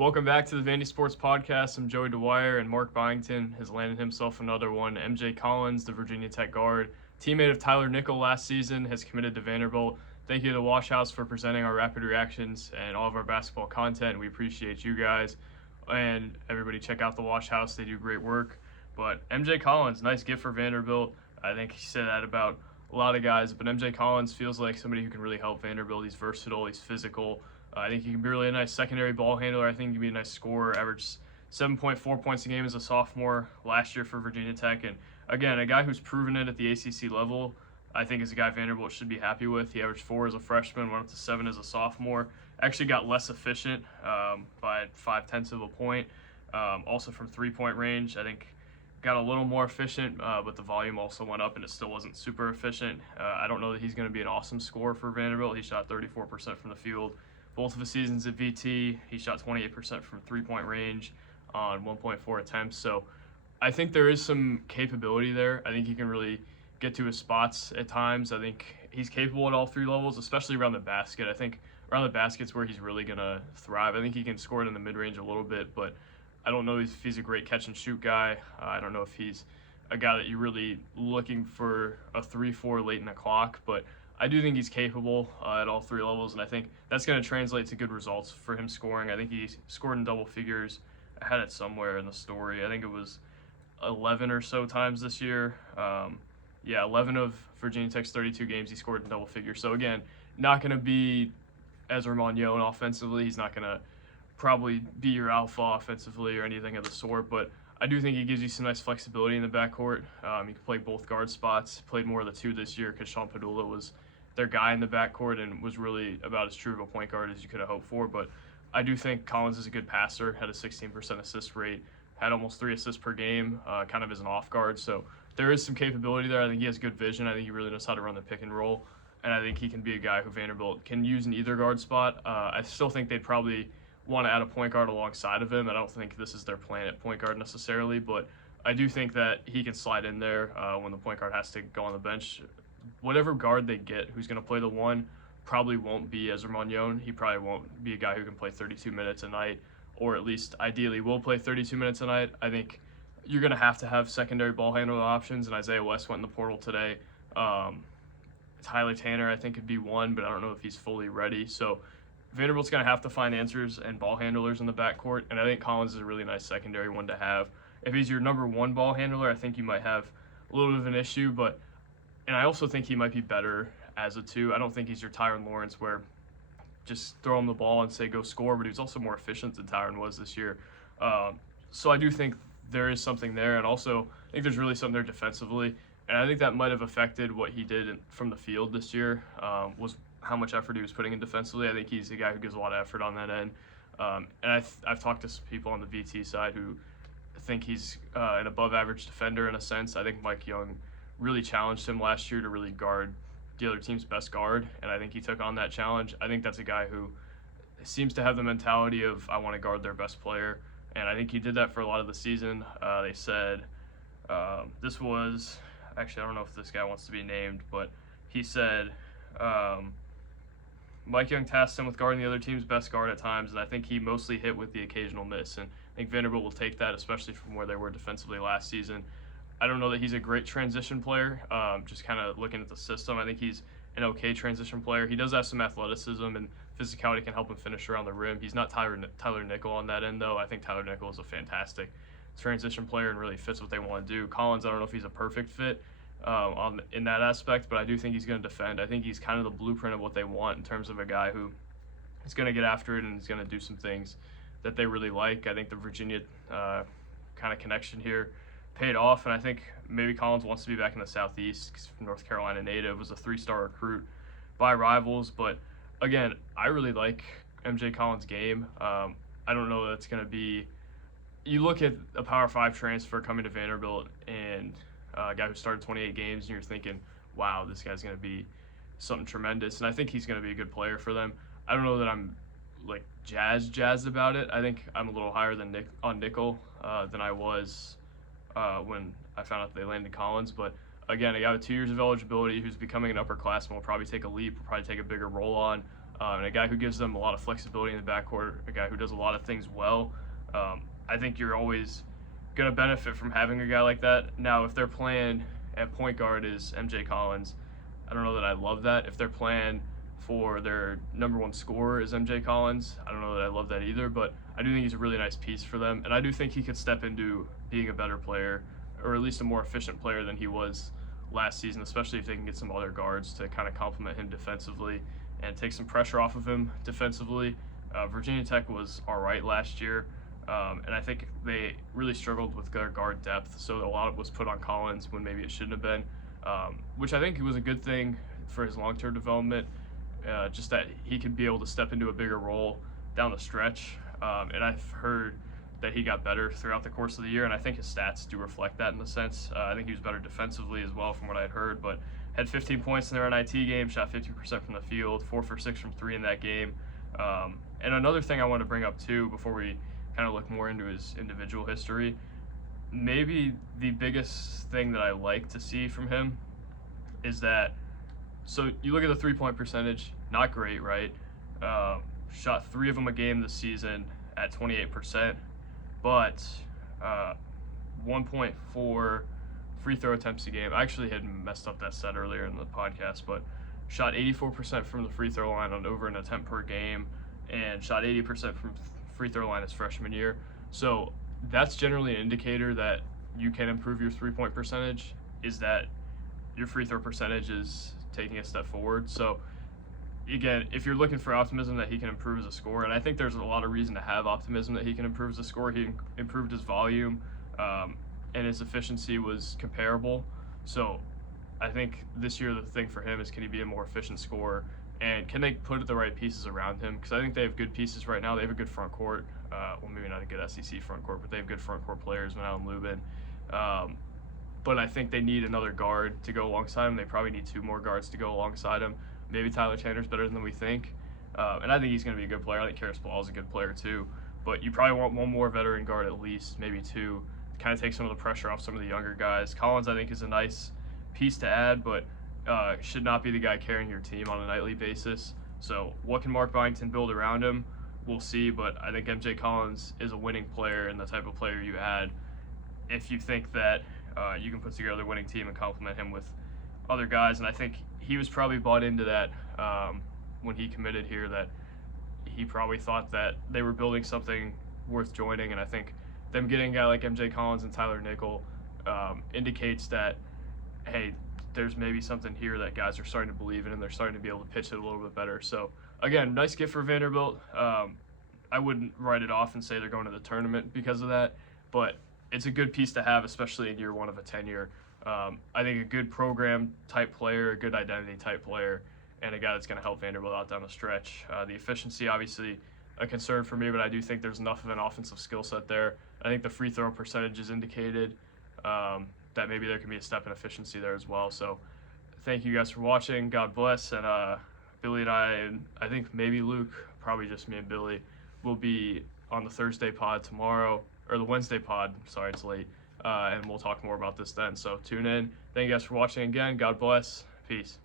Welcome back to the Vandy Sports Podcast. I'm Joey Dwyer, and Mark Byington has landed himself another one. MJ Collins, the Virginia Tech guard, teammate of Tyler Nickel last season, has committed to Vanderbilt. Thank you to the Wash House for presenting our rapid reactions and all of our basketball content. We appreciate you guys. And everybody check out the Wash House. They do great work. But MJ Collins, nice gift for Vanderbilt. I think he said that about a lot of guys, but MJ Collins feels like somebody who can really help Vanderbilt. He's versatile, he's physical. I think he can be really a nice secondary ball handler. I think he can be a nice scorer. Averaged 7.4 points a game as a sophomore last year for Virginia Tech. And again, a guy who's proven it at the ACC level, I think is a guy Vanderbilt should be happy with. He averaged 4 as a freshman, went up to 7 as a sophomore. Actually got less efficient by 0.5 of a point. Also from three-point range, I think got a little more efficient, but the volume also went up and it still wasn't super efficient. I don't know that he's going to be an awesome scorer for Vanderbilt. He shot 34% from the field. Both of his seasons at VT, he shot 28% from three-point range on 1.4 attempts. So I think there is some capability there. I think he can really get to his spots at times. I think he's capable at all three levels, especially around the basket. I think around the basket's where he's really going to thrive. I think he can score it in the mid-range a little bit, but I don't know if he's a great catch-and-shoot guy. I don't know if he's a guy that you're really looking for a 3-4 late in the clock, but I do think he's capable at all three levels, and I think that's going to translate to good results for him scoring. I think he scored in double figures. I had it somewhere in the story. I think it was 11 or so times this year. 11 of Virginia Tech's 32 games he scored in double figures. So again, not going to be Ezra Manjon offensively. He's not going to probably be your alpha offensively or anything of the sort, but I do think he gives you some nice flexibility in the backcourt. He can play both guard spots. Played more of the two this year because Sean Padula was their guy in the backcourt and was really about as true of a point guard as you could have hoped for. But I do think Collins is a good passer, had a 16% assist rate, had almost 3 assists per game, kind of as an off guard. So there is some capability there. I think he has good vision. I think he really knows how to run the pick and roll. And I think he can be a guy who Vanderbilt can use in either guard spot. I still think they'd probably want to add a point guard alongside of him. I don't think this is their plan at point guard necessarily, but I do think that he can slide in there when the point guard has to go on the bench. Whatever guard they get who's going to play the one probably won't be Ezra Manjon. He probably won't be a guy who can play 32 minutes a night, or at least ideally will play 32 minutes a night. I think you're going to have secondary ball handler options, and Isaiah West went in the portal today. Tyler Tanner, I think, could be one, but I don't know if he's fully ready. So Vanderbilt's going to have to find answers and ball handlers in the backcourt, and I think Collins is a really nice secondary one to have. If he's your number one ball handler, I think you might have a little bit of an issue, and I also think he might be better as a 2. I don't think he's your Tyron Lawrence where just throw him the ball and say go score, but he was also more efficient than Tyron was this year. So I do think there is something there, and also I think there's really something there defensively, and I think that might have affected what he did from the field this year, was how much effort he was putting in defensively. I think he's a guy who gives a lot of effort on that end. And I've talked to some people on the VT side who think he's an above-average defender in a sense. I think Mike Young really challenged him last year to really guard the other team's best guard, and I think he took on that challenge. I think that's a guy who seems to have the mentality of, I want to guard their best player, and I think he did that for a lot of the season. They said this was – actually, I don't know if this guy wants to be named, but he said Mike Young tasked him with guarding the other team's best guard at times, and I think he mostly hit with the occasional miss. And I think Vanderbilt will take that, especially from where they were defensively last season. I don't know that he's a great transition player, just kind of looking at the system. I think he's an okay transition player. He does have some athleticism, and physicality can help him finish around the rim. He's not Tyler Nickel on that end, though. I think Tyler Nickel is a fantastic transition player and really fits what they want to do. Collins, I don't know if he's a perfect fit in that aspect, but I do think he's going to defend. I think he's kind of the blueprint of what they want in terms of a guy who is going to get after it and is going to do some things that they really like. I think the Virginia kind of connection here paid off, and I think maybe Collins wants to be back in the Southeast because North Carolina native, was a 3-star recruit by rivals. But again, I really like MJ Collins' game. I don't know that it's going to be – you look at a Power 5 transfer coming to Vanderbilt and a guy who started 28 games, and you're thinking, wow, this guy's going to be something tremendous. And I think he's going to be a good player for them. I don't know that I'm like jazzed about it. I think I'm a little higher than Nickel than I was when I found out they landed Collins. But again, a guy with 2 years of eligibility who's becoming an upperclassman will probably take a leap, will probably take a bigger role on. and a guy who gives them a lot of flexibility in the backcourt, a guy who does a lot of things well. I think you're always going to benefit from having a guy like that. Now, if they're playing at point guard is MJ Collins, I don't know that I love that. If they're playing for their number one scorer is MJ Collins, I don't know that I love that either, but I do think he's a really nice piece for them, and I do think he could step into being a better player, or at least a more efficient player than he was last season, especially if they can get some other guards to kind of complement him defensively and take some pressure off of him defensively. Virginia Tech was all right last year, and I think they really struggled with their guard depth, so a lot of it was put on Collins when maybe it shouldn't have been, which I think was a good thing for his long-term development, just that he could be able to step into a bigger role down the stretch, and I've heard that he got better throughout the course of the year, and I think his stats do reflect that in a sense. I think he was better defensively as well from what I had heard, but had 15 points in their NIT game, shot 50% from the field, 4 for 6 from 3 in that game. And another thing I want to bring up too before we kind of look more into his individual history, maybe the biggest thing that I like to see from him is that, so you look at the three-point percentage, not great, right? Shot 3 of them a game this season at 28%, but 1.4 free throw attempts a game. I actually had messed up that stat earlier in the podcast, but shot 84% from the free throw line on over an attempt per game, and shot 80% from free throw line his freshman year. So that's generally an indicator that you can improve your three-point percentage, is that your free throw percentage is taking a step forward. So again, if you're looking for optimism that he can improve as a scorer, and I think there's a lot of reason to have optimism that he can improve as a scorer. He improved his volume, and his efficiency was comparable. So I think this year the thing for him is, can he be a more efficient scorer, and can they put the right pieces around him? Because I think they have good pieces right now. They have a good front court. Well, maybe not a good SEC front court, but they have good front court players, Alan Lubin. But I think they need another guard to go alongside him. They probably need 2 more guards to go alongside him. Maybe Tyler Tanner's better than we think. And I think he's going to be a good player. I think Karis Ball is a good player too. But you probably want 1 more veteran guard at least, maybe 2, to kind of take some of the pressure off some of the younger guys. Collins, I think, is a nice piece to add, but should not be the guy carrying your team on a nightly basis. So what can Mark Byington build around him? We'll see, but I think MJ Collins is a winning player and the type of player you add if you think that you can put together a winning team and complement him with other guys. And I think he was probably bought into that when he committed here, that he probably thought that they were building something worth joining. And I think them getting a guy like MJ Collins and Tyler Nickel indicates that, hey, there's maybe something here that guys are starting to believe in, and they're starting to be able to pitch it a little bit better. So again, nice gift for Vanderbilt. I wouldn't write it off and say they're going to the tournament because of that, but it's a good piece to have, especially in year 1 of a tenure. I think a good program type player, a good identity type player, and a guy that's going to help Vanderbilt out down the stretch. The efficiency, obviously, a concern for me, but I do think there's enough of an offensive skill set there. I think the free throw percentage is indicated that maybe there can be a step in efficiency there as well. So thank you guys for watching. God bless. And Billy and I think maybe Luke, probably just me and Billy, will be on the Thursday pod tomorrow, or the Wednesday pod. Sorry, it's late. And we'll talk more about this then. So tune in. Thank you guys for watching again. God bless. Peace.